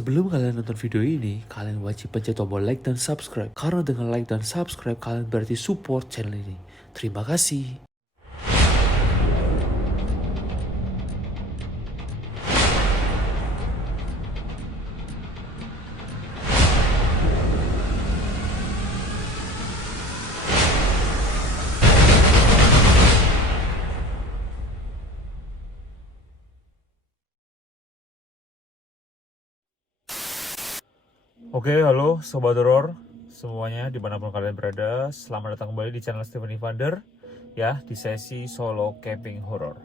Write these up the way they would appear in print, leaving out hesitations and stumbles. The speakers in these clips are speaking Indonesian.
Sebelum kalian nonton video ini, kalian wajib pencet tombol like dan subscribe. Karena dengan like dan subscribe, kalian berarti support channel ini. Terima kasih. Oke, halo Sobat Horor semuanya dimanapun kalian berada. Selamat datang kembali di channel Stephen Evander ya, di sesi solo camping horror.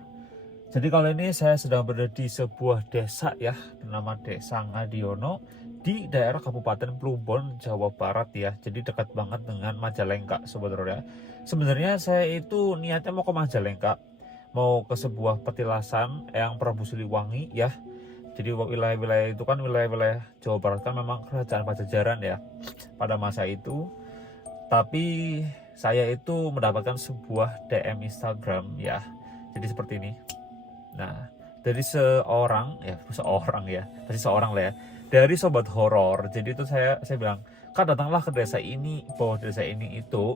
Jadi kali ini saya sedang berada di sebuah desa ya, bernama Desa Ngadiono di daerah Kabupaten Plumbon, Jawa Barat ya. Jadi dekat banget dengan Majalengka, Sobat Horor ya. Sebenarnya saya itu niatnya mau ke Majalengka, mau ke sebuah petilasan yang Prabu Siliwangi ya. Jadi wilayah-wilayah itu kan wilayah-wilayah Jawa Barat kan memang kerajaan Pajajaran ya pada masa itu. Tapi saya itu mendapatkan sebuah DM Instagram ya. Jadi seperti ini. Nah, dari seorang lah ya. Dari sobat horor. Jadi itu saya bilang, "Kak, datanglah ke desa ini." Bahwa desa ini itu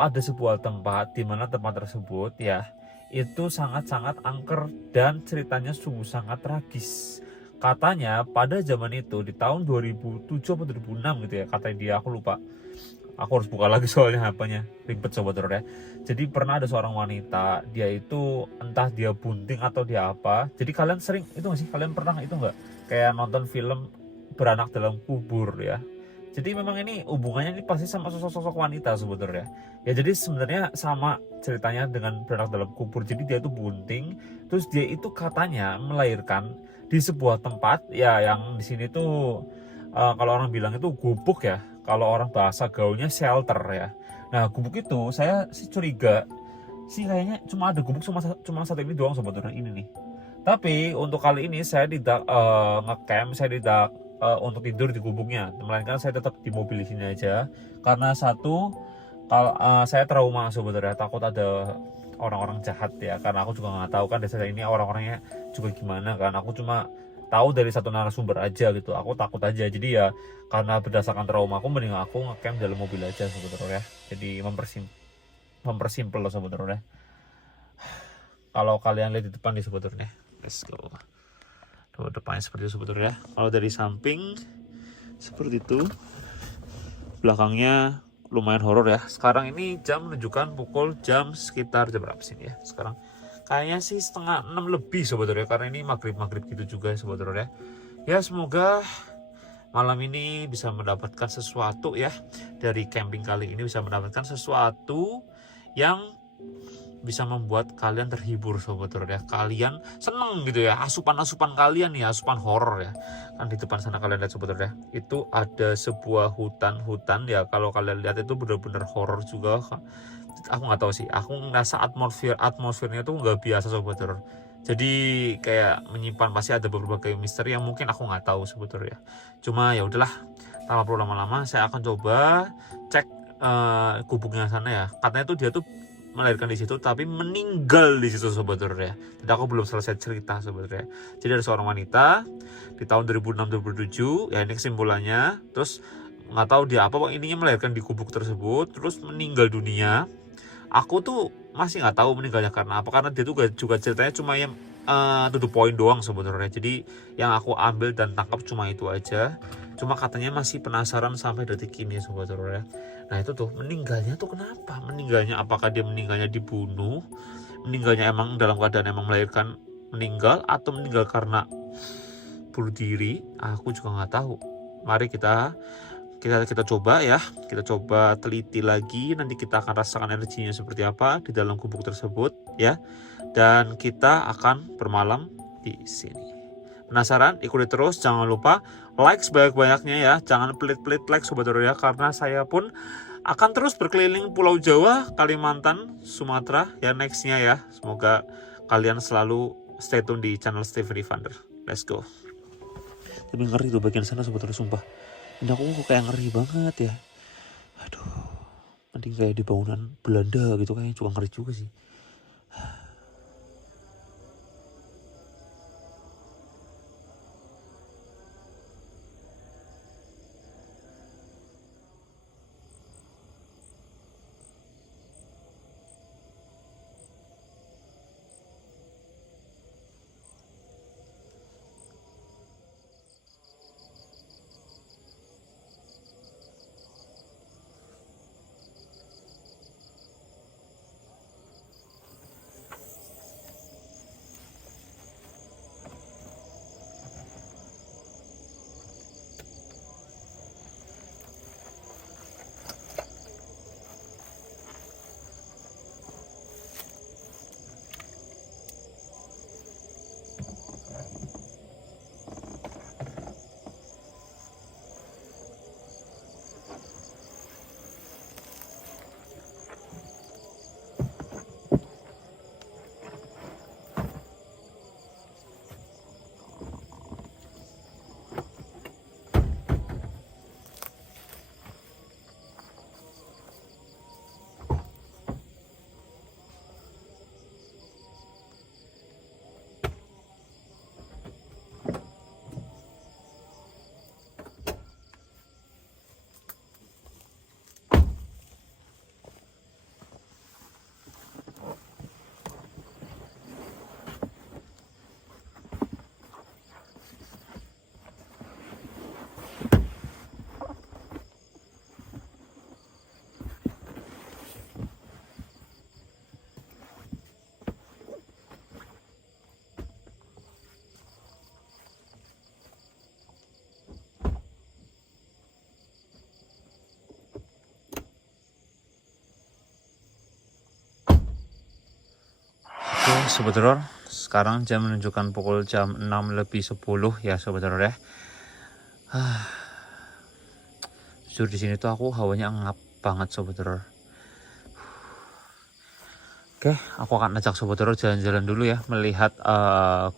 ada sebuah tempat di mana tempat tersebut ya itu sangat-sangat angker dan ceritanya sungguh sangat tragis. Katanya pada zaman itu di tahun 2007 atau 2006 gitu ya, katanya dia, aku lupa. Aku harus buka lagi soalnya HP-nya ribet Sobat Horor ya. Jadi pernah ada seorang wanita, dia itu entah dia bunting atau dia apa. Jadi kalian sering itu nggak sih, kalian pernah itu nggak kayak nonton film Beranak Dalam Kubur ya. Jadi memang ini hubungannya ini pasti sama sosok-sosok wanita sebetulnya. Ya jadi sebenarnya sama ceritanya dengan Beranak Dalam Kubur. Jadi dia itu bunting, terus dia itu katanya melahirkan di sebuah tempat ya yang di sini tuh kalau orang bilang itu gubuk ya. Kalau orang bahasa gaulnya shelter ya. Nah gubuk itu saya sih curiga sih kayaknya cuma ada gubuk cuma satu ini doang sebetulnya ini nih. Tapi untuk kali ini saya tidak ngecamp, saya tidak untuk tidur di gubuknya, melainkan saya tetap di mobil di sini aja. Karena satu, kalau saya trauma sebenarnya, takut ada orang-orang jahat ya. Karena aku juga nggak tahu kan desa ini orang-orangnya juga gimana kan. Aku cuma tahu dari satu narasumber aja gitu. Aku takut aja. Jadi ya karena berdasarkan trauma aku, mending aku ngecamp dalam mobil aja sebetulnya. Jadi mempersimpel loh sebetulnya. Kalau kalian lihat di depan nih sebetulnya, let's go. Tuh depannya seperti itu sebetulnya. Kalau dari samping seperti itu, belakangnya lumayan horor ya. Sekarang ini jam menunjukkan pukul jam sekitar jam berapa sih ya? Sekarang kayaknya sih 5:30 lebih sebetulnya, karena ini maghrib gitu juga sebetulnya. Ya semoga malam ini bisa mendapatkan sesuatu ya dari camping kali ini, bisa mendapatkan sesuatu yang bisa membuat kalian terhibur Sobat Horor ya. Kalian seneng gitu ya, asupan kalian ya, asupan horor ya. Kan di depan sana kalian lihat Sobat Horor ya, itu ada sebuah hutan ya. Kalau kalian lihat itu benar-benar horor juga. Aku nggak tahu sih, aku ngerasa atmosfernya tuh nggak biasa Sobat Horor. Jadi kayak menyimpan, pasti ada berbagai misteri yang mungkin aku nggak tahu Sobat Horor ya. Cuma ya udahlah, tanpa perlu lama-lama saya akan coba cek gubuknya sana ya. Katanya tuh dia tuh melahirkan di situ tapi meninggal di situ Sobat Horor ya. Jadi aku belum selesai cerita Sobat Horor ya. Jadi ada seorang wanita di tahun 2006-2007 ya, ini kesimpulannya. Terus nggak tahu dia apa, intinya melahirkan di gubuk tersebut terus meninggal dunia. Aku tuh masih nggak tahu meninggalnya karena apa, karena dia tuh juga ceritanya cuma yang to the point doang sebenarnya. Jadi yang aku ambil dan tangkap cuma itu aja. Cuma katanya masih penasaran sampai detik ini Sobat Horor ya. Nah itu tuh meninggalnya tuh kenapa? Meninggalnya apakah dia meninggalnya dibunuh? Meninggalnya emang dalam keadaan emang melahirkan meninggal, atau meninggal karena bunuh diri? Aku juga nggak tahu. Mari kita coba ya, kita coba teliti lagi. Nanti kita akan rasakan energinya seperti apa di dalam gubuk tersebut ya. Dan kita akan bermalam di sini. Penasaran? Ikuti terus, jangan lupa like sebanyak-banyaknya ya. Jangan pelit-pelit like Sobat Horor ya, karena saya pun akan terus berkeliling Pulau Jawa, Kalimantan, Sumatera ya nextnya ya. Semoga kalian selalu stay tune di channel Stephen Evander. Let's go. Tapi ngeri tuh bagian sana Sobat Horor, sumpah. Ini aku kok kayak ngeri banget ya. Aduh, mending kayak di bangunan Belanda gitu, kayaknya juga ngeri juga sih. Sobat Horor, sekarang jam menunjukkan pukul jam 6:10 ya Sobat Horor ya. Jujur di sini tuh aku hawanya ngap banget Sobat Horor. Oke, aku akan ajak Sobat Horor jalan-jalan dulu ya, melihat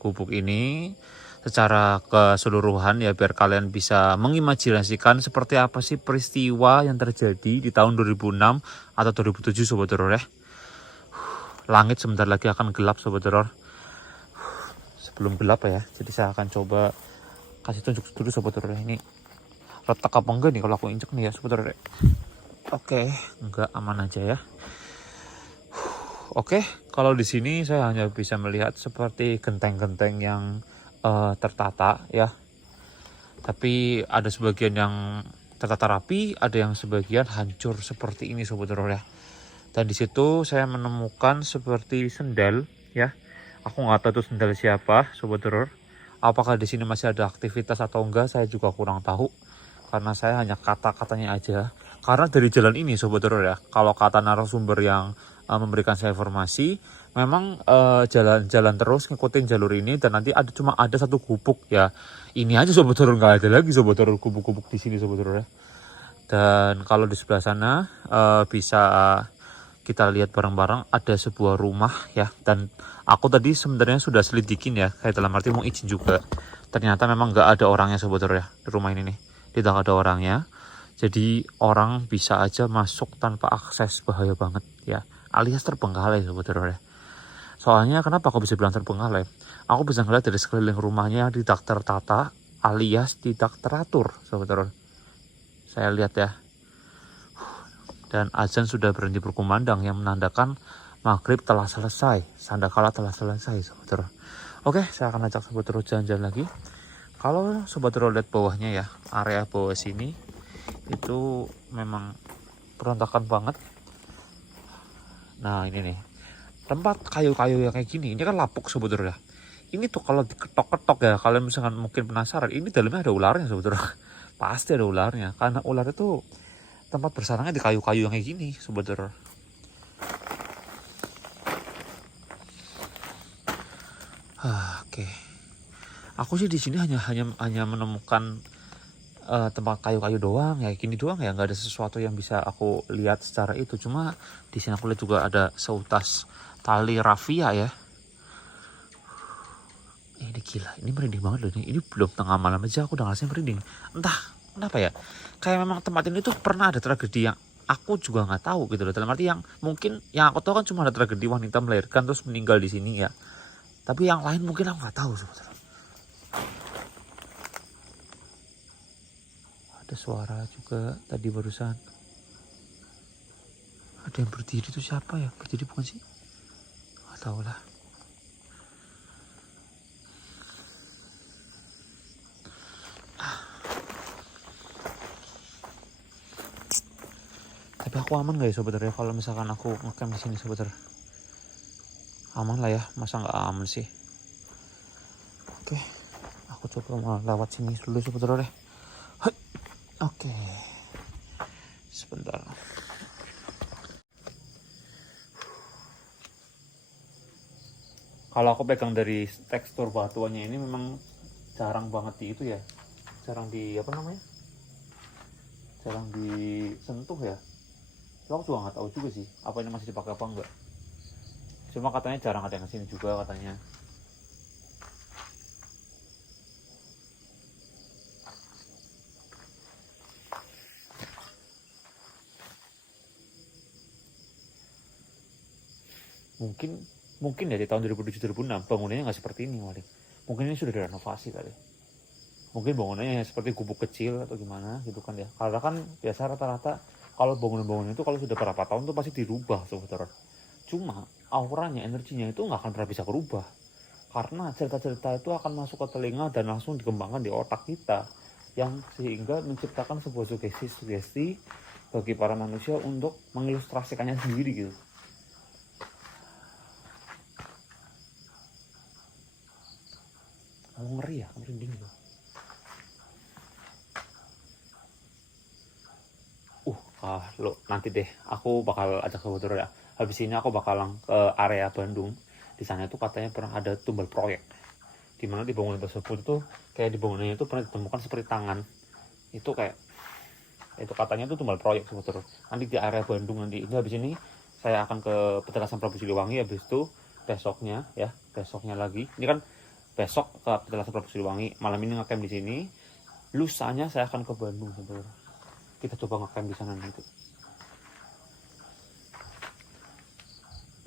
gubuk ini secara keseluruhan ya, biar kalian bisa mengimajinasikan seperti apa sih peristiwa yang terjadi di tahun 2006 atau 2007 Sobat Horor ya. Langit sebentar lagi akan gelap Sobat Horor. Sebelum gelap ya, jadi saya akan coba kasih tunjuk dulu Sobat Horor ini retak apa enggak nih kalau aku injek nih ya Sobat Horor. Oke, enggak, aman aja ya. Oke, kalau di sini saya hanya bisa melihat seperti genteng-genteng yang tertata ya. Tapi ada sebagian yang tertata rapi, ada yang sebagian hancur seperti ini Sobat Horor ya. Dan di situ saya menemukan seperti sendal ya. Aku nggak tahu itu sendal siapa Sobat Horor. Apakah di sini masih ada aktivitas atau enggak, saya juga kurang tahu. Karena saya hanya kata-katanya aja. Karena dari jalan ini Sobat Horor ya, kalau kata narasumber yang memberikan saya informasi, memang jalan-jalan terus ngikutin jalur ini, dan nanti cuma ada satu gubuk ya. Ini aja Sobat Horor, nggak ada lagi Sobat Horor gubuk-gubuk di sini Sobat Horor ya. Dan kalau di sebelah sana bisa kita lihat bareng-bareng ada sebuah rumah ya. Dan aku tadi sebenarnya sudah selidikin ya, kayak dalam arti mau izin juga. Ternyata memang nggak ada orangnya Sobat Horor ya di rumah ini nih. Tidak ada orangnya. Jadi orang bisa aja masuk tanpa akses, bahaya banget ya. Alias terbengkalai Sobat Horor ya. Soalnya kenapa aku bisa bilang terbengkalai? Aku bisa ngeliat dari sekeliling rumahnya tidak tertata alias tidak teratur Sobat Horor. Saya lihat ya. Dan azan sudah berhenti berkumandang yang menandakan maghrib telah selesai. Sandakala telah selesai Sobat Horor. Oke, saya akan ajak Sobat Horor jalan-jalan lagi. Kalau Sobat Horor lihat bawahnya ya, area bawah sini itu memang berantakan banget. Nah ini nih, tempat kayu-kayu yang kayak gini, ini kan lapuk Sobat Horor ya. Ini tuh kalau diketok-ketok ya, kalian misalkan mungkin penasaran, ini dalamnya ada ularnya Sobat Horor. Pasti ada ularnya, karena ular itu tempat bersarangnya di kayu-kayu yang kayak gini Sobat Horor. Oke. Aku sih di sini hanya menemukan tempat kayu-kayu doang ya, gini doang ya, nggak ada sesuatu yang bisa aku lihat secara itu. Cuma di sini aku lihat juga ada seutas tali rafia ya. Ini gila, ini merinding banget loh. Ini belum tengah malam aja aku udah ngerasain merinding. Entah kenapa ya, kayak memang tempat ini tuh pernah ada tragedi yang aku juga nggak tahu gitu loh. Dalam arti yang mungkin yang aku tahu kan cuma ada tragedi wanita melahirkan terus meninggal di sini ya. Tapi yang lain mungkin aku nggak tahu sebetulnya. Ada suara juga tadi barusan. Ada yang berdiri itu siapa ya? Berdiri bukan sih? Gak tahu lah. Tapi aku aman gak ya Sobat Horor ya kalau misalkan aku ngecamp di sini Sobat Horor? Aman lah ya, masa nggak aman sih? Oke, aku coba lewat sini dulu Sobat Horor ya. Oke, sebentar. Kalau aku pegang dari tekstur batuannya ini memang jarang banget di itu ya, jarang di apa namanya, jarang disentuh ya. Cuma aku juga nggak tahu juga sih apa ini masih dipakai apa enggak. Cuma katanya jarang ada yang kesini juga katanya. Mungkin ya di tahun 2007-2006 bangunannya nggak seperti ini kali. Mungkin ini sudah direnovasi kali. Mungkin bangunannya seperti gubuk kecil atau gimana gitu kan ya. Karena kan biasa rata-rata kalau bangunan-bangunan itu kalau sudah berapa tahun tuh pasti dirubah Sobat Horor. Cuma auranya, energinya itu nggak akan pernah bisa berubah. Karena cerita-cerita itu akan masuk ke telinga dan langsung dikembangkan di otak kita. Yang sehingga menciptakan sebuah sugesti bagi para manusia untuk mengilustrasikannya sendiri gitu. Oh, ngeri ya, merinding gitu. Lo nanti deh, aku bakal ajak Sobat Horor ya. Habis ini aku bakalan ke area Bandung. di sana itu katanya pernah ada tumbal proyek, di mana di bangunan tersebut itu kayak di bangunannya itu pernah ditemukan seperti tangan, itu kayak itu katanya itu tumbal proyek sebetulnya. Nanti di area Bandung nanti ini habis ini saya akan ke Petelasan Prabu Siliwangi, habis itu besoknya lagi ini kan besok ke Petelasan Prabu Siliwangi, malam ini ngecamp di sini, lusanya saya akan ke Bandung sebetulnya. Kita coba ngecamp di sana nanti.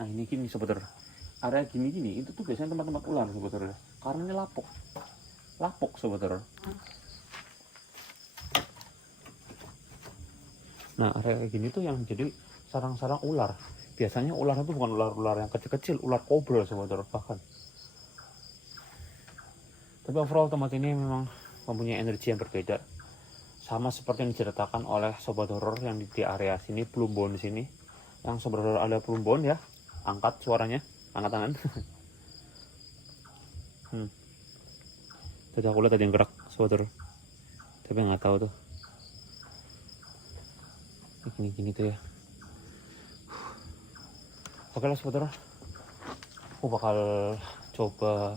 Nah ini gini sebetulnya, area gini itu tuh biasanya tempat-tempat ular sebetulnya, karena ini lapuk sebetulnya. Nah area gini tuh yang jadi sarang-sarang ular. Biasanya ular itu bukan ular-ular yang kecil-kecil, ular kobra sebetulnya bahkan. Tapi overall tempat ini memang mempunyai energi yang berbeda, sama seperti yang diceritakan oleh sobat horor yang di area sini, Plumbon sini. Yang sobat horor ada Plumbon ya, angkat suaranya, angkat tangan. Tadi aku lihat ada yang gerak sobat horor, tapi nggak tahu tuh. Gini tuh ya. Oke lah sobat horor, aku bakal coba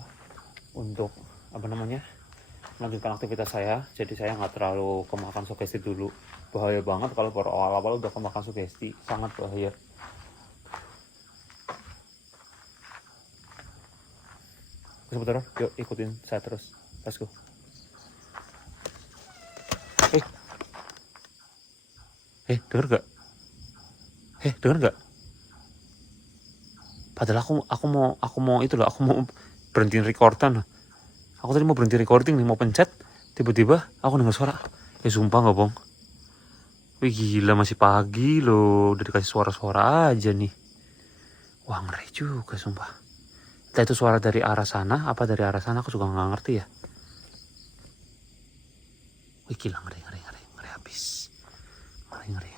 untuk melanjutkan aktivitas saya. Jadi saya nggak terlalu kemakan sugesti dulu, bahaya banget kalau baru awal-awal udah kemakan sugesti, sangat bahaya. Oke sobat horor, yuk ikutin saya terus, let's go. Denger gak? Denger gak? Padahal aku mau itu loh, aku mau berhentiin recordan. Aku tadi mau berhenti recording nih, mau pencet, tiba-tiba aku dengar suara. Sumpah nggak bohong. Wih gila, masih pagi loh, udah dikasih suara-suara aja nih. Wah ngeri juga sumpah. Entah itu suara dari arah sana, apa dari arah sana aku juga nggak ngerti ya. Wih gila, ngeri habis. Ngeri.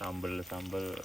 sambel.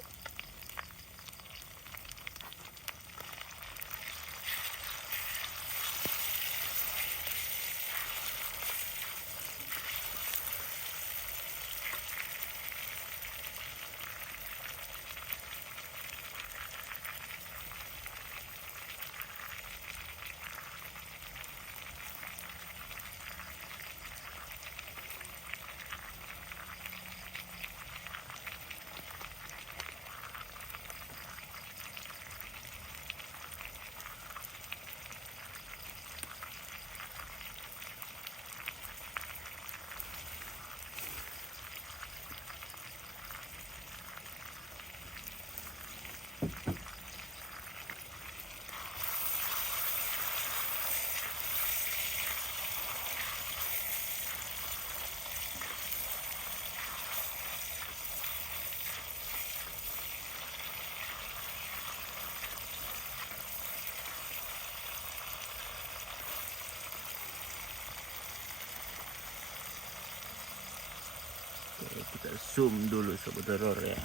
Oke, kita zoom dulu sobat horor ya.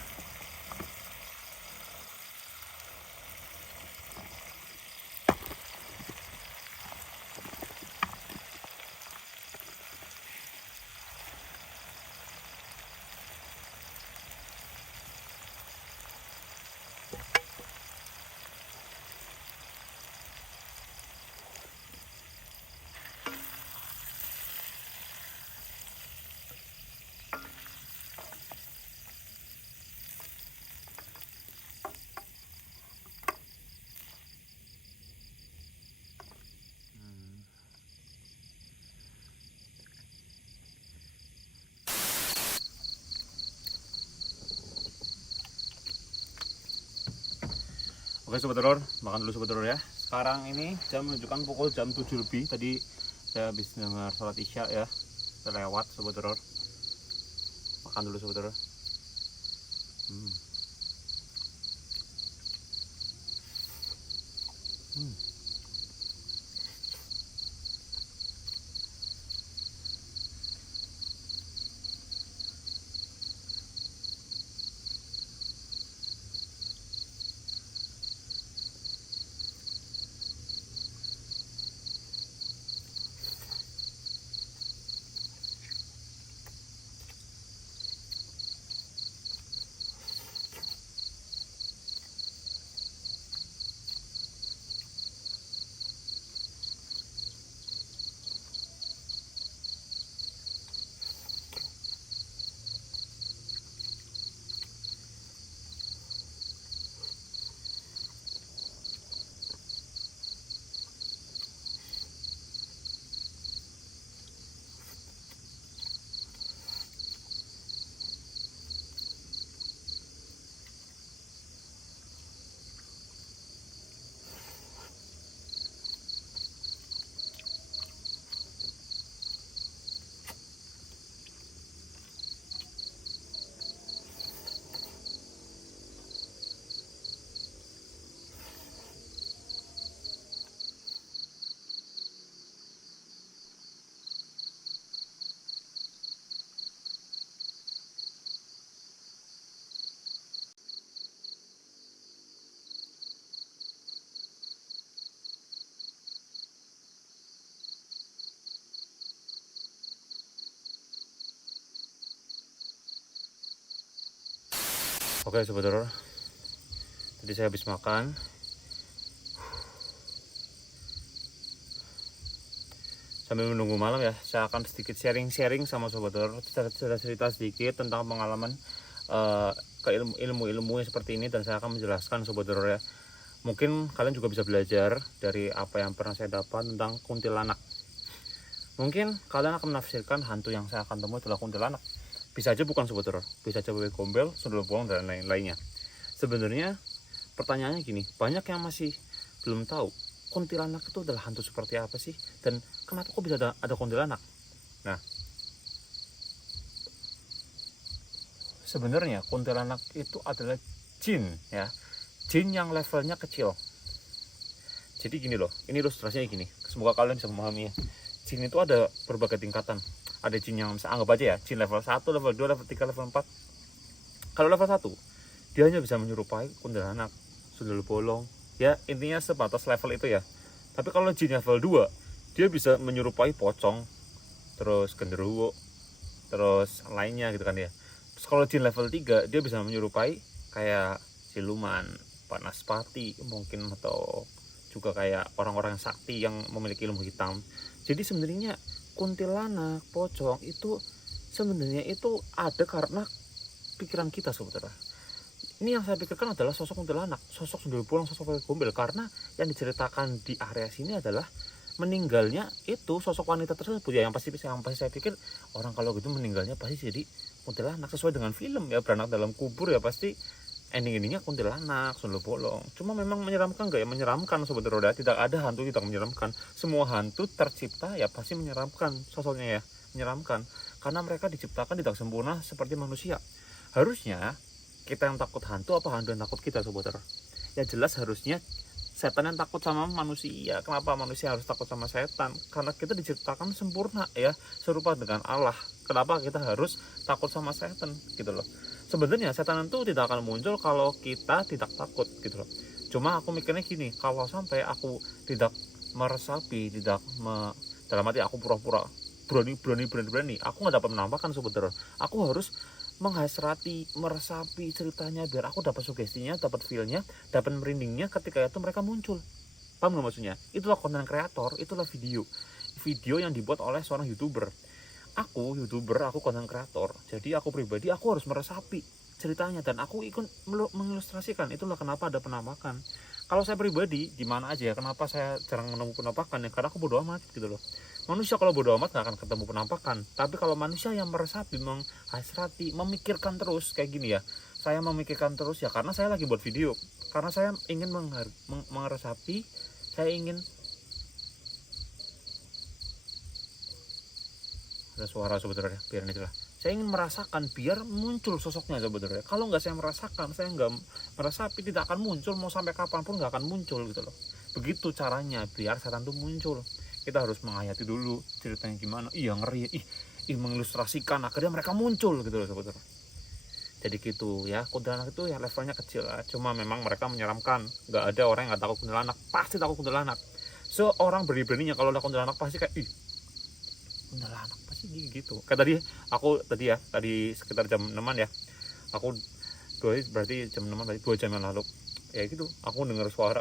Oke sobat horor, makan dulu sobat horor ya. Sekarang ini jam menunjukkan pukul jam 7 lebih. Tadi saya habis dengar sholat isya ya, terlewat sobat horor. Makan dulu sobat horor. Oke sobat horor, tadi saya habis makan. Sambil menunggu malam ya, saya akan sedikit sharing-sharing sama sobat horor, cerita sedikit tentang pengalaman ke ilmu-ilmu yang seperti ini, dan saya akan menjelaskan sobat horor ya. Mungkin kalian juga bisa belajar dari apa yang pernah saya dapat tentang kuntilanak. Mungkin kalian akan menafsirkan hantu yang saya akan temui adalah kuntilanak. Bisa aja bukan sobat horor, bisa aja bebek gombel, sundel bolong, dan lain-lainnya. Sebenarnya pertanyaannya gini, banyak yang masih belum tahu kuntilanak itu adalah hantu seperti apa sih, dan kenapa kok bisa ada kuntilanak. Nah, sebenarnya kuntilanak itu adalah jin ya, jin yang levelnya kecil. Jadi gini loh, ini ilustrasinya gini, semoga kalian bisa memahami ya. Jin itu ada berbagai tingkatan. Ada jin yang anggap aja ya, jin level 1, level 2, level 3, level 4. Kalau level 1 dia hanya bisa menyerupai kuntilanak, sundel bolong, ya intinya sebatas level itu ya. Tapi kalau jin level 2 dia bisa menyerupai pocong, terus genderuwo, terus lainnya gitu kan ya. Terus kalau jin level 3 dia bisa menyerupai kayak siluman, panaspati mungkin, atau juga kayak orang-orang sakti yang memiliki ilmu hitam. Jadi sebenarnya kuntilanak, pocong itu sebenarnya itu ada karena pikiran kita sebetulnya. Ini yang saya pikirkan adalah sosok kuntilanak, sosok sundel bolong, sosok pakai gombel, karena yang diceritakan di area sini adalah meninggalnya itu sosok wanita tersebut ya, yang pasti saya pikir orang kalau gitu meninggalnya pasti jadi kuntilanak sesuai dengan film ya, beranak dalam kubur ya, pasti endingnya kuntilanak, sundel bolong. Cuma memang menyeramkan nggak ya? Menyeramkan sebetulnya, tidak ada hantu tidak menyeramkan. Semua hantu tercipta ya pasti menyeramkan sosoknya ya, menyeramkan karena mereka diciptakan tidak sempurna seperti manusia. Harusnya kita yang takut hantu apa hantu yang takut kita sebetulnya? Ya jelas harusnya setan yang takut sama manusia. Kenapa manusia harus takut sama setan? Karena kita diciptakan sempurna ya, serupa dengan Allah. Kenapa kita harus takut sama setan gitu loh? Sebenarnya setan itu tidak akan muncul kalau kita tidak takut gitu loh. Cuma aku mikirnya gini, kalau sampai aku tidak meresapi, dalam arti aku pura-pura berani, aku nggak dapat menampakkan sebetulnya. Aku harus menghasrati, meresapi ceritanya biar aku dapat sugestinya, dapat feel-nya, dapat merindingnya ketika itu mereka muncul. Paham nggak maksudnya? Itulah konten kreator, itulah video yang dibuat oleh seorang YouTuber. Aku YouTuber, aku konten kreator. Jadi aku pribadi aku harus meresapi ceritanya dan aku ikut mengilustrasikan. Itulah kenapa ada penampakan. Kalau saya pribadi gimana aja ya, kenapa saya jarang menemukan penampakan ya, karena aku bodo amat gitu loh. Manusia kalau bodo amat gak akan ketemu penampakan. Tapi kalau manusia yang meresapi, menghasrati, memikirkan terus kayak gini ya, saya memikirkan terus ya karena saya lagi buat video, karena saya ingin meresapi, saya ingin ada suara sebetulnya, biar ini lah. Saya ingin merasakan biar muncul sosoknya sebetulnya. Kalau nggak saya merasakan, saya nggak meresapi, tidak akan muncul, mau sampai kapanpun nggak akan muncul gitu loh. Begitu caranya biar setan itu muncul. Kita harus menghayati dulu ceritanya gimana. Iya ngeri, mengilustrasikan, akhirnya mereka muncul gitu loh sebetulnya. Jadi gitu ya, kuntilanak itu ya levelnya kecil lah. Cuma memang mereka menyeramkan. Nggak ada orang yang nggak takut kuntilanak, pasti takut kuntilanak. Seorang berani-beraninya kalau ada kuntilanak pasti kayak kuntilanak pasti gitu. Kayak tadi sekitar jam 6 ya. Aku berarti jam 6 berarti 2 jam yang lalu. Ya gitu, aku dengar suara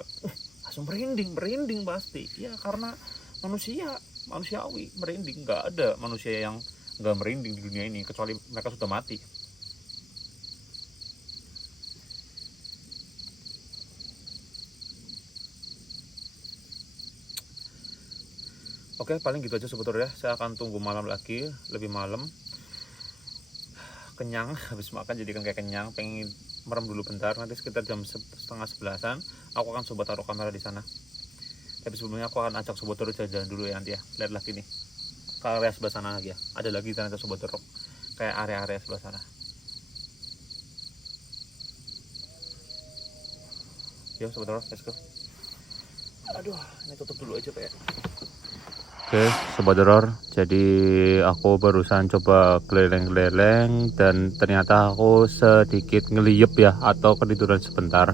langsung merinding pasti. Ya karena manusiawi merinding. Nggak ada manusia yang nggak merinding di dunia ini kecuali mereka sudah mati. Oke, paling gitu aja sebetulnya. Saya akan tunggu malam lagi, lebih malam. Kenyang, habis makan jadi kan kayak kenyang, pengen merem dulu bentar. Nanti sekitar jam 10:30-an aku akan coba taruh kamera di sana. Tapi sebelumnya aku akan ajak Sobat Horor jalan-jalan dulu ya nanti ya. Lihat lagi nih, ke area sebelah sana lagi ya. Ada lagi ternyata Sobat Horor, kayak area-area sebelah sana. Yuk Sobat Horor, let's go. Aduh, ini tutup dulu aja Pak ya. Oke, Sobat Horor, jadi aku barusan coba keliling-keliling dan ternyata aku sedikit ngeliyep ya, atau ketiduran sebentar.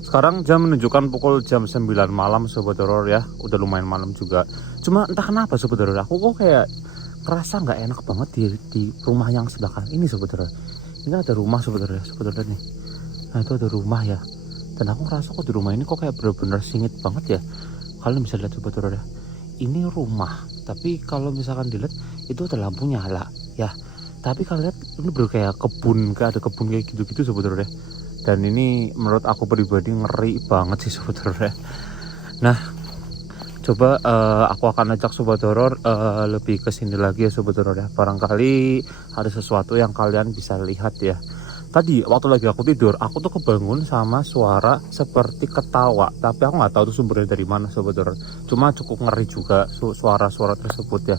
Sekarang jam menunjukkan pukul jam 9 malam Sobat Horor ya, udah lumayan malam juga. Cuma entah kenapa Sobat Horor, aku kok kayak ngerasa nggak enak banget di rumah yang sebelah kanan ini Sobat Horor. Ini ada rumah Sobat Horor ya, Sobat Horor nih. Nah itu ada rumah ya, dan aku ngerasa kok di rumah ini kok kayak bener-bener singit banget ya. Kalian bisa lihat Sobat Horor ya, ini rumah, tapi kalau misalkan dilihat itu ada lampu nyala ya. Tapi kalau lihat ini bener kayak kebun, kayak ada kebun kayak gitu-gitu Sobat Horor ya. Dan ini menurut aku pribadi ngeri banget sih Sobat Horor ya. Nah, coba aku akan ajak Sobat Horor lebih ke sini lagi ya Sobat Horor ya. Barangkali ada sesuatu yang kalian bisa lihat ya. Tadi waktu lagi aku tidur, aku tuh kebangun sama suara seperti ketawa, tapi aku nggak tahu tuh sumbernya dari mana Sobat Horor. Cuma cukup ngeri juga suara-suara tersebut ya.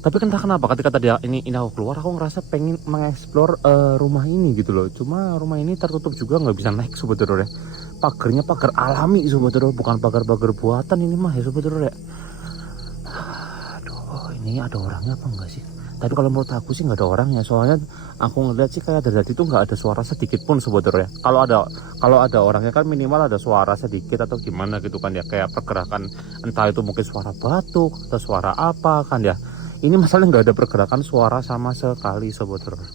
Tapi entah kenapa ketika tadi ini aku keluar, aku ngerasa pengen mengeksplor rumah ini gitu loh. Cuma rumah ini tertutup juga, nggak bisa naik Sobat Horor ya. Pagarnya pagar alami Sobat Horor, bukan pagar-pagar buatan ini mah ya Sobat Horor ya. Aduh, ini ada orangnya apa enggak sih? Tapi kalau menurut aku sih nggak ada orangnya, soalnya aku ngeliat sih kayak dari tadi itu nggak ada suara sedikit pun sebetulnya. Kalau ada orangnya kan minimal ada suara sedikit atau gimana gitu kan ya, kayak pergerakan, entah itu mungkin suara batuk atau suara apa kan ya. Ini masalahnya nggak ada pergerakan suara sama sekali sebetulnya.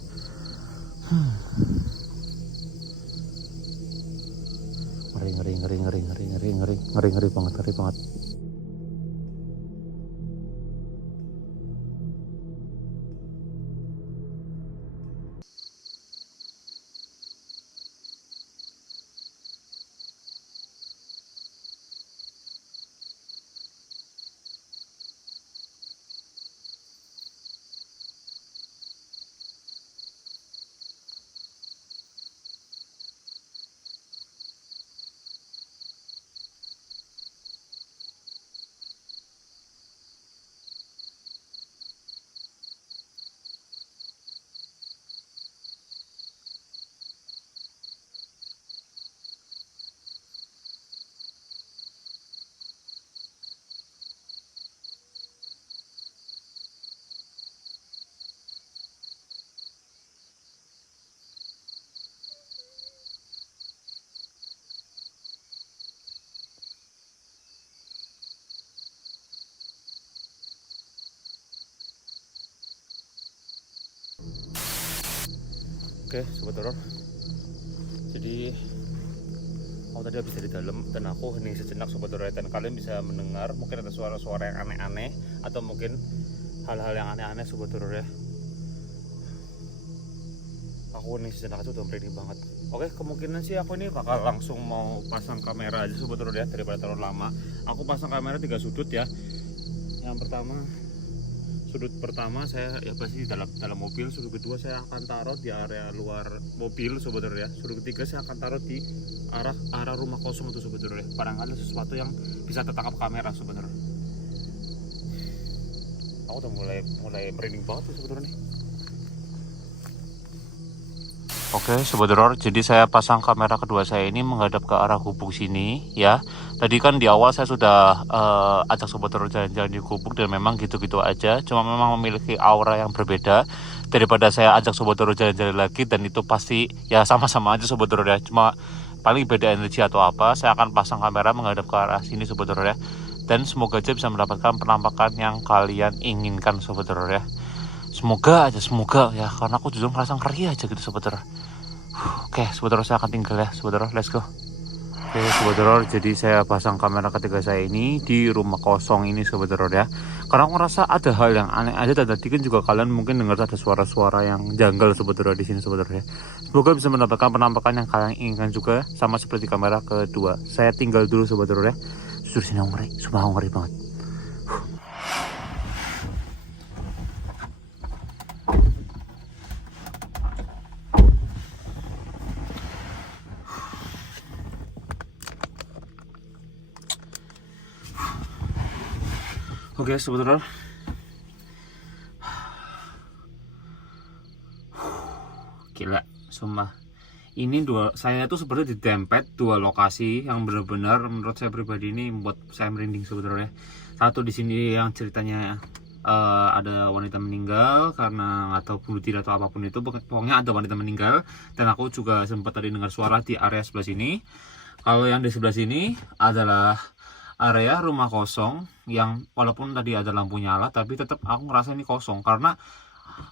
Ngeri banget. Oke, sobat horor. Jadi aku tadi habis dari dalam dan aku hening sejenak sobat horor, dan kalian bisa mendengar mungkin ada suara-suara yang aneh-aneh atau mungkin hal-hal yang aneh-aneh sobat horor ya. Aku hening sejenak itu udah merinding banget. Oke, kemungkinan sih aku ini bakal langsung mau pasang kamera aja sobat horor ya, daripada terlalu lama. Aku pasang kamera 3 sudut ya. Yang pertama, sudut pertama saya ya pasti di dalam mobil, sudut kedua saya akan taruh di area luar mobil sobat horor ya, sudut ketiga saya akan taruh di arah rumah kosong itu sobat horor ya, barangkali sesuatu yang bisa tertangkap kamera sobat horor. Aku udah mulai merinding banget tuh sobat horor nih. Oke sobat horor, jadi saya pasang kamera kedua saya ini menghadap ke arah gubuk sini ya. Tadi kan di awal saya sudah ajak sobat horor jalan-jalan di gubuk dan memang gitu-gitu aja. Cuma memang memiliki aura yang berbeda daripada saya ajak sobat horor jalan-jalan lagi, dan itu pasti ya sama-sama aja sobat horor ya. Cuma paling beda energi atau apa. Saya akan pasang kamera menghadap ke arah sini sobat horor ya. Dan semoga aja bisa mendapatkan penampakan yang kalian inginkan sobat horor ya. Semoga ya, karena aku jujur merasa ngeri aja gitu sobat horor. Oke, sobat horor, saya akan tinggal ya sobat horor, let's go. Oke sobat horor, jadi saya pasang kamera ketiga saya ini di rumah kosong ini sobat horor ya, karena aku ngerasa ada hal yang aneh aja. Dan tadi kan juga kalian mungkin dengar ada suara-suara yang janggal sobat horor di sini sobat horor ya. Semoga bisa mendapatkan penampakan yang kalian inginkan juga, sama seperti kamera kedua. Saya tinggal dulu sobat horor ya. Jujur sini aku ngeri, sumpah aku ngeri banget. Oke sobat horor, gila sumpah, ini saya tuh seperti ditempet dua lokasi yang benar-benar menurut saya pribadi ini membuat saya merinding sobat horor ya. Satu di sini yang ceritanya ada wanita meninggal karena atau bunuh diri atau apapun itu, pokoknya ada wanita meninggal, dan aku juga sempat tadi dengar suara di area sebelah sini. Kalau yang di sebelah sini adalah area rumah kosong yang walaupun tadi ada lampu nyala, tapi tetap aku ngerasa ini kosong, karena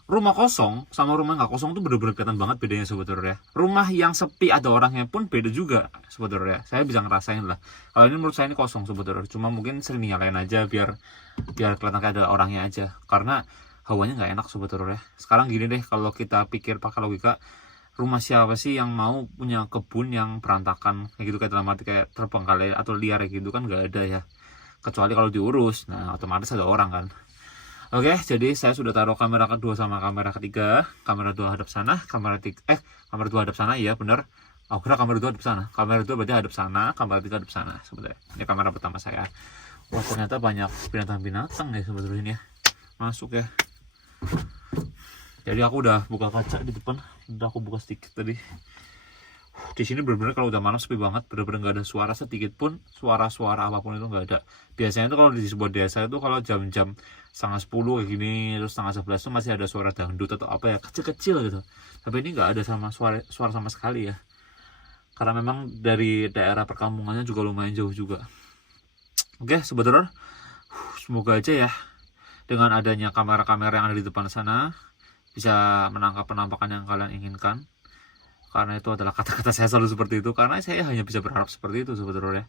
rumah kosong sama rumah nggak kosong tuh bener-bener kelihatan banget bedanya sobat horor ya. Rumah yang sepi ada orangnya pun beda juga sobat horor ya, saya bisa ngerasain lah. Kalau ini menurut saya ini kosong sobat horor, cuma mungkin sering nyalain aja biar kelihatan kayak ada orangnya aja, karena hawanya nggak enak sobat horor ya. Sekarang gini deh, kalau kita pikir pakai logika, rumah siapa sih yang mau punya kebun yang berantakan kayak gitu, kayak dalam arti kayak terbengkalai atau liar gitu kan, nggak ada ya, kecuali kalau diurus. Nah otomatis ada orang kan. Oke, jadi saya sudah taruh kamera kedua sama kamera ketiga. Kamera 2 hadap sana, kamera 2 hadap sana, iya bener. Oh kira kamera 2 hadap sana, kamera 2 berarti hadap sana, kamera 3 hadap sana sebetulnya. Ini kamera pertama saya. Wah ternyata banyak binatang-binatang ya sebetulnya ini ya, masuk ya. Jadi aku udah buka kaca di depan, udah aku buka sedikit tadi. Di sini bener-bener kalau udah malam sepi banget, bener-bener nggak ada suara sedikit pun, suara-suara apapun itu nggak ada. Biasanya tuh kalau di sebuah desa itu kalau jam-jam 9:30 kayak gini, terus 10:30 tuh masih ada suara dangdut atau apa ya, kecil-kecil gitu. Tapi ini nggak ada sama suara sama sekali ya. Karena memang dari daerah perkampungannya juga lumayan jauh juga. Oke, Sobat Horor, semoga aja ya dengan adanya kamera-kamera yang ada di depan sana bisa menangkap penampakan yang kalian inginkan. Karena itu adalah kata-kata saya selalu seperti itu, karena saya hanya bisa berharap seperti itu sebetulnya.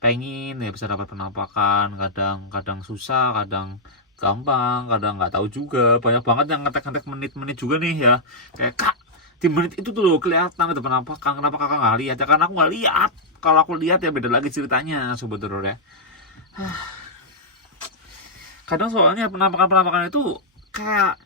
Pengen ya bisa dapat penampakan, kadang susah, kadang gampang, kadang nggak tahu juga. Banyak banget yang ngetek-ngetek menit-menit juga nih ya, kayak kak di menit itu tuh loh kelihatan ada penampakan, kenapa kakak nggak lihat ya? Karena aku nggak lihat. Kalau aku lihat ya beda lagi ceritanya sebetulnya. Kadang soalnya penampakan itu kayak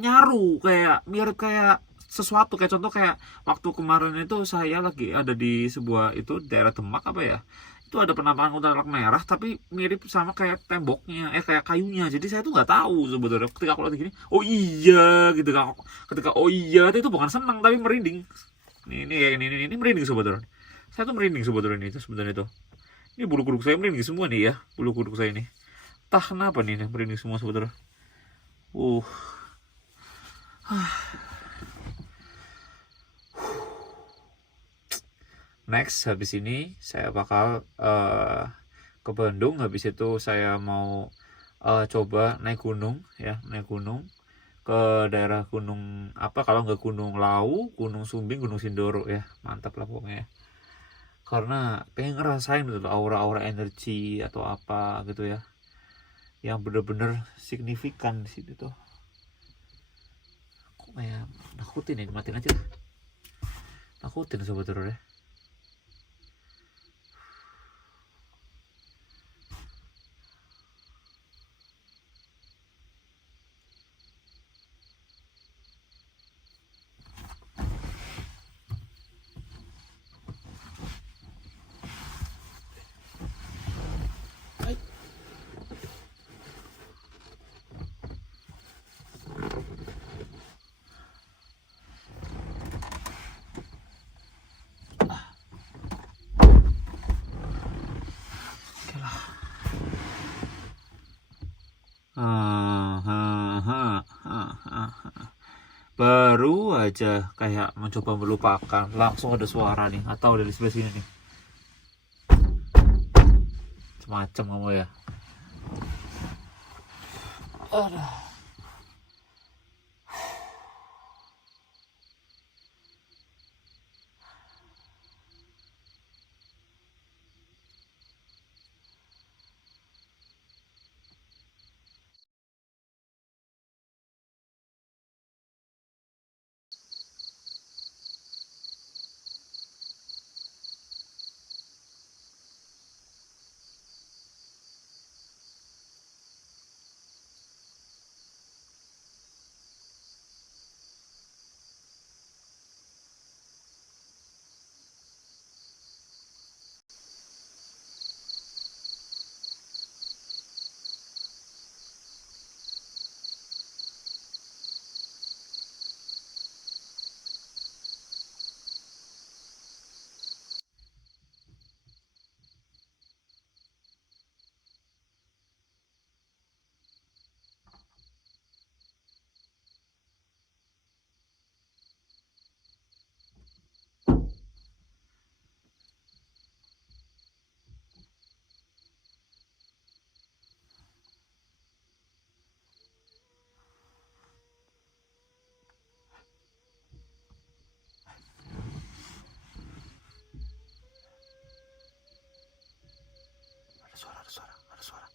nyaru, kayak mirip kayak sesuatu, kayak contoh kayak waktu kemarin itu saya lagi ada di sebuah itu daerah Demak apa ya, itu ada penampakan kuntilanak merah tapi mirip sama kayak temboknya, kayak kayunya. Jadi saya tuh nggak tahu sebetulnya ketika aku lihat gini, oh iya gitu kan. Ketika oh iya itu bukan senang tapi merinding. Ini kayak ini merinding sebetulnya. Saya tuh merinding sebetulnya ini sebenarnya itu. Ini bulu kuduk saya merinding semua nih ya, bulu kuduk saya ini. Entah kenapa nih merinding semua sebetulnya. Uh. Next, habis ini saya bakal ke Bandung. Habis itu saya mau coba naik gunung ya, naik gunung ke daerah gunung apa, kalau nggak Gunung Lau, Gunung Sumbing, Gunung Sindoro ya, mantap lah pokoknya. Karena pengen ngerasain gitu aura-aura energi atau apa gitu ya, yang bener-bener signifikan di situ tuh. Kok kayak nakutin ya, matiin aja lah. Nakutin sebetulnya. Baru aja kayak mencoba melupakan, langsung ada suara nih, atau dari sebelah sini nih. Semacam kamu ya. Aduh. Ada suara. Ada suara. Ada suara.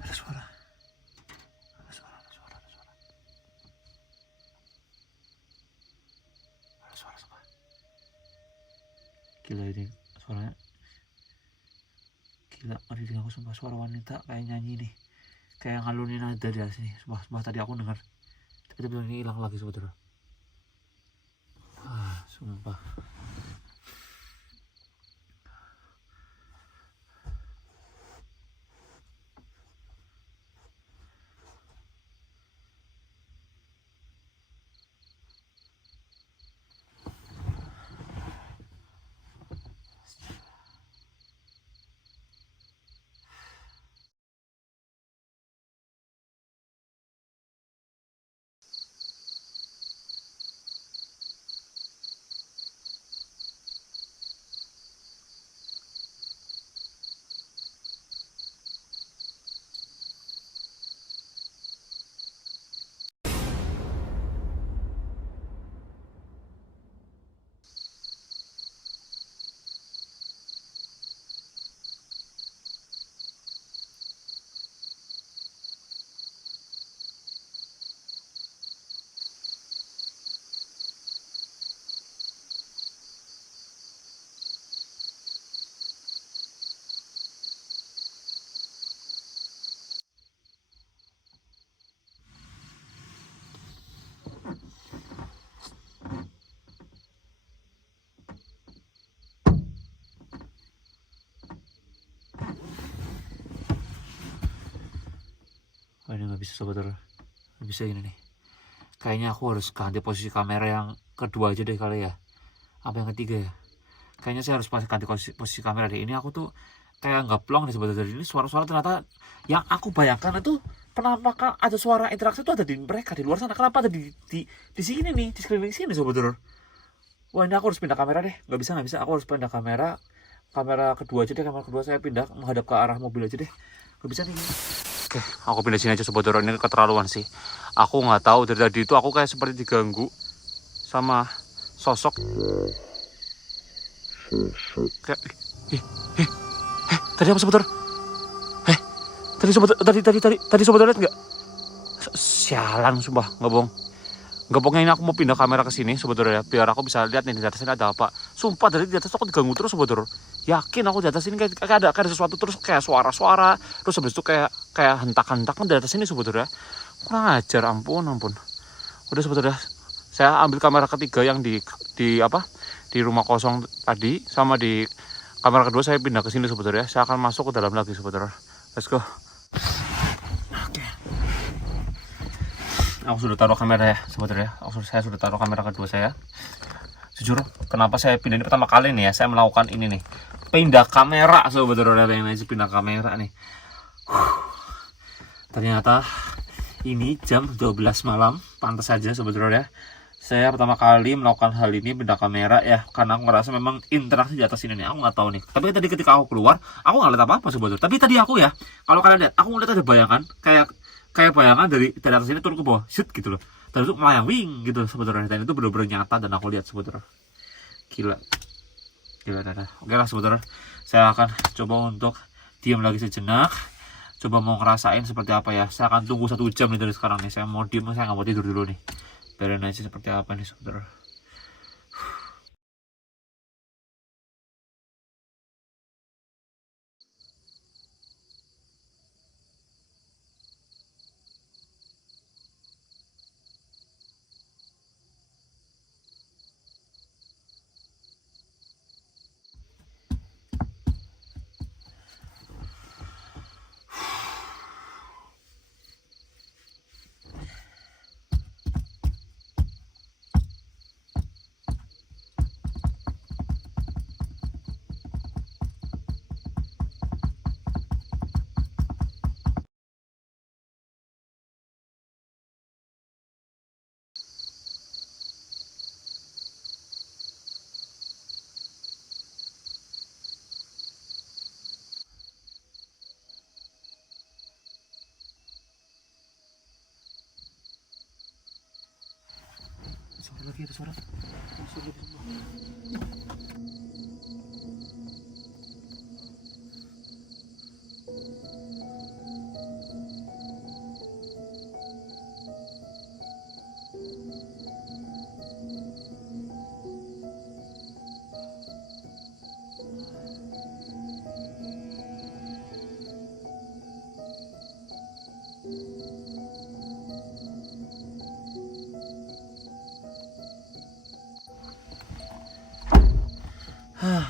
Ada suara. Gila ini suaranya. Gila, merinding aku sumpah, suara wanita kayak nyanyi nih. Kayak ngalurin nada di sini. Sumpah tadi aku dengar. Tapi ini hilang lagi sebetulnya. Sumpah. ini nggak bisa sobat horor, nggak bisa ini nih. Kayaknya aku harus ganti posisi kamera yang kedua aja deh kali ya. Apa yang ketiga ya? Kayaknya saya harus ganti posisi kamera deh. Ini aku tuh kayak nggak plong nih sobat horor. Ini suara-suara ternyata yang aku bayangkan itu penampakan ada suara interaksi itu ada di mereka di luar sana. Kenapa ada di sini nih, di sekeliling sini sobat horor? Wah, ini aku harus pindah kamera deh. Nggak bisa. Aku harus pindah kamera. Kamera kedua aja deh. Kamera kedua saya pindah menghadap ke arah mobil aja deh. Nggak bisa nih. Oke, aku pindah sini aja sobat horor. Ini keterlaluan sih. Aku nggak tahu dari tadi itu aku kayak seperti diganggu sama sosok. Kayak, tadi apa sobat horor? Tadi sobat horor lihat nggak? Sialan sumpah, nggak bohong. Gempoknya ini aku mau pindah kamera ke sini sobat horor ya, biar aku bisa lihat nih di atas ini ada apa. Sumpah dari di atas aku diganggu terus sobat horor. Yakin aku di atas ini kayak ada sesuatu terus kayak suara-suara, terus habis itu kayak hentak-hentakan di atas ini sobat horor ya. Kurang ajar, ampun. Udah sobat horor ya. Saya ambil kamera ketiga yang di rumah kosong tadi, sama di kamera kedua saya pindah ke sini sobat horor ya. Saya akan masuk ke dalam lagi sobat horor. Let's go. Aku sudah taruh kamera ya sobat horor ya. Saya sudah taruh kamera kedua saya. Jujur, kenapa saya pindah ini pertama kali nih ya, saya melakukan ini nih, pindah kamera sobat horor ya. Pengen aja pindah kamera nih. Ternyata ini jam 12 malam, pantas saja sobat horor ya. Saya pertama kali melakukan hal ini, pindah kamera ya, karena aku ngerasa memang interaksi di atas ini nih, aku nggak tahu nih. Tapi tadi ketika aku keluar, aku nggak lihat apa-apa sobat horor. Tapi tadi aku ya, kalau kalian lihat, aku ngeliat ada bayangan kayak bayangan dari atas ini turun ke bawah, shoot gitu loh. Dan itu melayang wing gitu sobat horor. Dan itu benar-benar nyata dan aku lihat sobat horor. Gila. Oke lah sobat horor, saya akan coba untuk diam lagi sejenak. Coba mau ngerasain seperti apa ya. Saya akan tunggu 1 jam nih dari sekarang nih. Saya mau diam, saya nggak mau tidur dulu nih. Biarin aja seperti apa nih sobat horor. Lagi ada suara.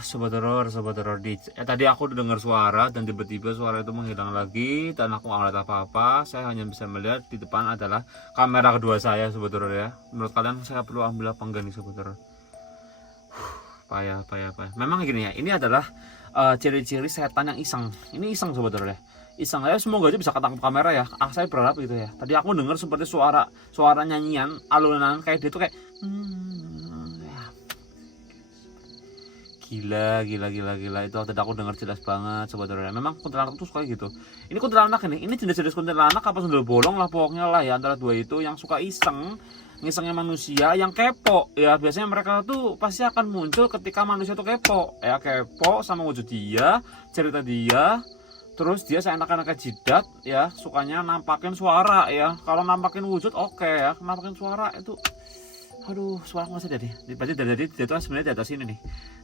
Sobat horor, tadi aku udah dengar suara dan tiba-tiba suara itu menghilang lagi dan aku nggak ngeliat apa-apa. Saya hanya bisa melihat di depan adalah kamera kedua saya sobat horor ya. Menurut kalian saya perlu ambil apa enggak nih sobat horor? Payah. Memang gini ya, ini adalah ciri-ciri setan yang iseng. Ini iseng sobat horor ya. Iseng ya, semoga aja bisa ketangkap kamera ya. Saya berharap gitu ya. Tadi aku dengar seperti suara nyanyian, alunan kayak dia tuh kayak Gila itu tadi aku dengar jelas banget sobat horor. Memang kuntilanak tuh suka gitu. Ini kuntilanak ini jenis-jenis kuntilanak apa sundel bolong lah pokoknya lah ya, antara dua itu yang suka ngisengnya manusia, yang kepo ya. Biasanya mereka tuh pasti akan muncul ketika manusia tuh kepo sama wujud dia, cerita dia. Terus dia seenak-enaknya jidat ya, sukanya nampakin suara ya. Kalau nampakin wujud oke ya, nampakin suara itu aduh, suara nggak sadar deh. Berarti dari dia tuh sebenarnya di atas ini nih.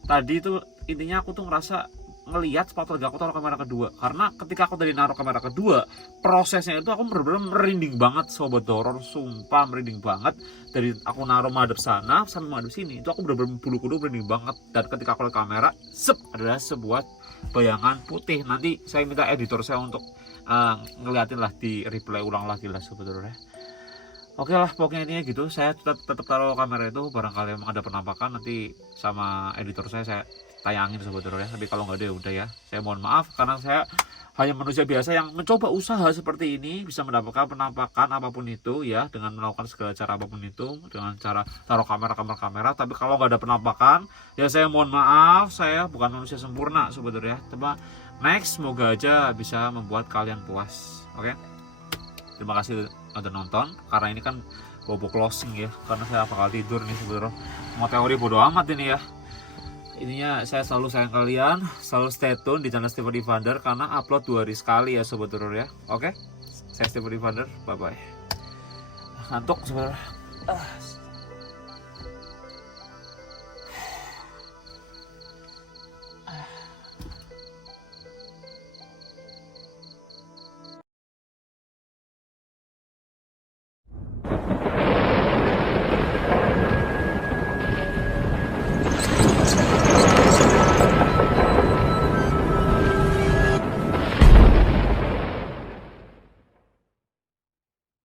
Tadi itu intinya aku tuh ngerasa ngelihat spot lagi aku taruh kamera kedua, karena ketika aku tadi naruh kamera kedua, prosesnya itu aku bener-bener merinding banget sobat horor, sumpah merinding banget. Dari aku naruh madep sana sampai madep sini itu aku bener-bener bulu kuduk merinding banget. Dan ketika aku lihat kamera, adalah sebuah bayangan putih. Nanti saya minta editor saya untuk ngeliatin lah, di replay ulang lagi lah sobat horor ya. Oke lah, pokoknya intinya gitu. Saya tetap taruh kamera itu, barangkali emang ada penampakan nanti sama editor saya tayangin sobat horor ya. Tapi kalau nggak ada ya udah ya, saya mohon maaf karena saya hanya manusia biasa yang mencoba usaha seperti ini, bisa mendapatkan penampakan apapun itu ya, dengan melakukan segala cara apapun itu, dengan cara taruh kamera. Tapi kalau nggak ada penampakan ya saya mohon maaf, saya bukan manusia sempurna sobat horor ya. Coba next, semoga aja bisa membuat kalian puas. Oke, terima kasih udah nonton. Karena ini kan bobo closing ya, karena saya bakal tidur nih sebenarnya. Mau teori bodo amat ini ya. Ininya saya selalu sayang kalian, selalu stay tune di channel Steven Evander karena upload 2 hari sekali ya sobat horor ya. Oke, saya Steven Evander, bye bye. Ngantuk sebenarnya.